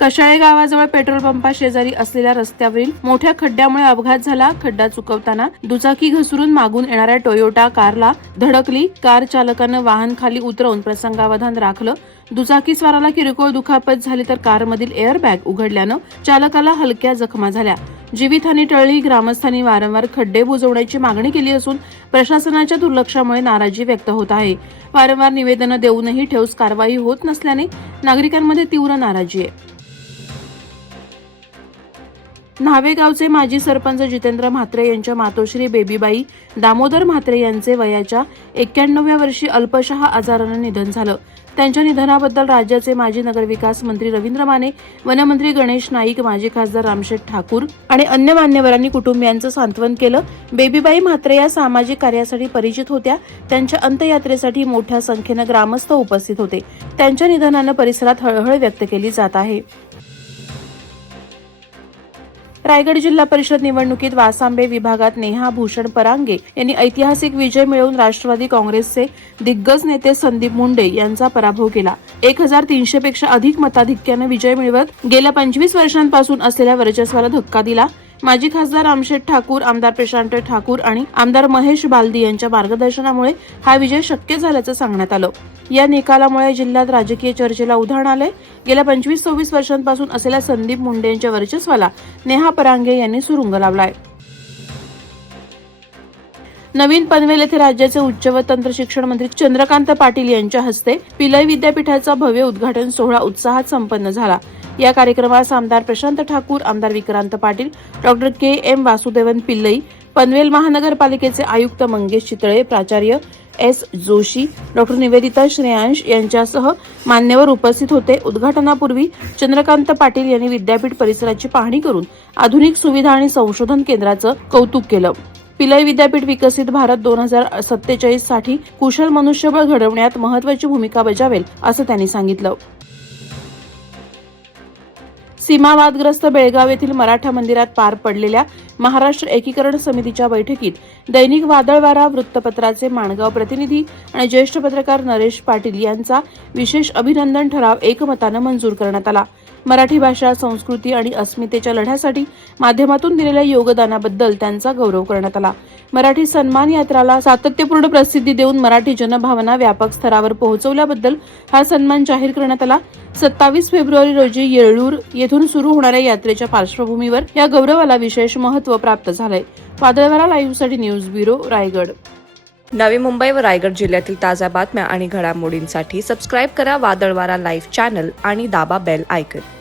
कशाळे गावाजवळ पेट्रोल पंपा शेजारी असलेल्या रस्त्यावरील मोठ्या खड्ड्यामुळे अपघात झाला. खड्डा चुकवताना दुचाकी घसरून मागून येणाऱ्या टोयोटा कारला धडकली. कार चालकानं वाहन खाली उतरवून प्रसंगावधान राखलं. दुचाकी स्वाराला किरकोळ दुखापत झाली तर कारमधील एअरबॅग उघडल्यानं चालकाला हलक्या जखमा झाल्या. जीवितहानी टळली. ग्रामस्थांनी वारंवार खड्डे बुजवण्याची मागणी केली असून प्रशासनाच्या दुर्लक्षामुळे नाराजी व्यक्त होत आहे. वारंवार निवेदनं देऊनही ठोस कारवाई होत नसल्याने नागरिकांमध्ये तीव्र नाराजी आहे. न्हावे गावचे माजी सरपंच जितेंद्र म्हात्रे यांच्या मातोश्री बेबीबाई दामोदर म्हात्रे यांचे वयाच्या 91व्या वर्षी अल्पशः आजारानं निधन झालं. त्यांच्या निधनाबद्दल राज्याचे माजी नगरविकास मंत्री रवींद्र माने, वनमंत्री गणेश नाईक, माजी खासदार रामशेठ ठाकूर आणि अन्य मान्यवरांनी कुटुंबियांचं सांत्वन केलं. बेबीबाई म्हात्रे या सामाजिक कार्यासाठी परिचित होत्या. त्यांच्या अंत्ययात्रेसाठी मोठ्या संख्येनं ग्रामस्थ उपस्थित होते. त्यांच्या निधनानं परिसरात हळहळ व्यक्त केली जात आहे. रायगड जिल्हा परिषद निवडणुकीत वासांबे विभागात नेहा भूषण परांगे यांनी ऐतिहासिक विजय मिळवून राष्ट्रवादी काँग्रेसचे दिग्गज नेते संदीप मुंडे यांचा पराभव केला. 1300 पेक्षा अधिक मताधिक्यानं विजय मिळवत गेल्या 25 वर्षांपासून असलेल्या वर्चस्वाला धक्का दिला. माजी खासदार रामशेठ ठाकूर, आमदार प्रशांत ठाकूर आणि आमदार महेश बालदी यांच्या मार्गदर्शनामुळे हा विजय शक्य झाल्याचं सांगण्यात आलं. या निकालामुळे जिल्ह्यात राजकीय चर्चेला उधाण आलंय. गेल्या 25-26 वर्षांपासून असलेल्या संदीप मुंडे यांच्या वर्चस्वाला नेहा परांगे यांनी सुरुंग लावलाय. नवीन पनवेल येथे राज्याचे उच्च व तंत्र शिक्षण मंत्री चंद्रकांत पाटील यांच्या हस्ते पिलई विद्यापीठाचा भव्य उद्घाटन सोहळा उत्साहात संपन्न झाला. या कार्यक्रमास आमदार प्रशांत ठाकूर, आमदार विक्रांत पाटील, डॉक्टर के.एम. वासुदेवन पिल्लई, पनवेल महानगरपालिकेचे आयुक्त मंगेश चितळे, प्राचार्य एस. जोशी, डॉक्टर निवेदिता श्रेयांश यांच्यासह मान्यवर उपस्थित होते. उद्घाटनापूर्वी चंद्रकांत पाटील यांनी विद्यापीठ परिसराची पाहणी करून आधुनिक सुविधा आणि संशोधन केंद्राचं कौतुक केलं. पिलई विद्यापीठ विकसित भारत 2047 साठी कुशल मनुष्यबळ घडवण्यात महत्वाची भूमिका बजावेल असं त्यांनी सांगितलं. सीमा वादग्रस्त बेळगाव येथील मराठा मंदिरात पार पडलेल्या महाराष्ट्र एकीकरण समितीच्या बैठकीत दैनिक वादळवारा वृत्तपत्राचे माणगाव प्रतिनिधी आणि ज्येष्ठ पत्रकार नरेश पाटील यांचा विशेष अभिनंदन ठराव एकमतानं मंजूर करण्यात आला. मराठी भाषा, संस्कृती आणि अस्मितेच्या लढ्यासाठी माध्यमातून दिलेल्या योगदानाबद्दल त्यांचा गौरव करण्यात आला. मराठी सन्मान यात्राला सातत्यपूर्ण प्रसिद्धी देऊन मराठी जनभावना व्यापक स्तरावर पोहोचवल्याबद्दल हा सन्मान जाहीर करण्यात आला. 27 फेब्रुवारी रोजी येळूर येथून सुरू होणाऱ्या यात्रेच्या पार्श्वभूमीवर या गौरवाला विशेष महत्त्व प्राप्त झालंय. वादळवारा लाईव्हसाठी न्यूज ब्युरो, रायगड. नवी मुंबई व रायगड जिल्ह्यातील ताज्या बातम्या आणि घडामोडींसाठी सबस्क्राईब करा वादळवारा लाईव्ह चॅनल आणि दाबा बेल आयकॉन.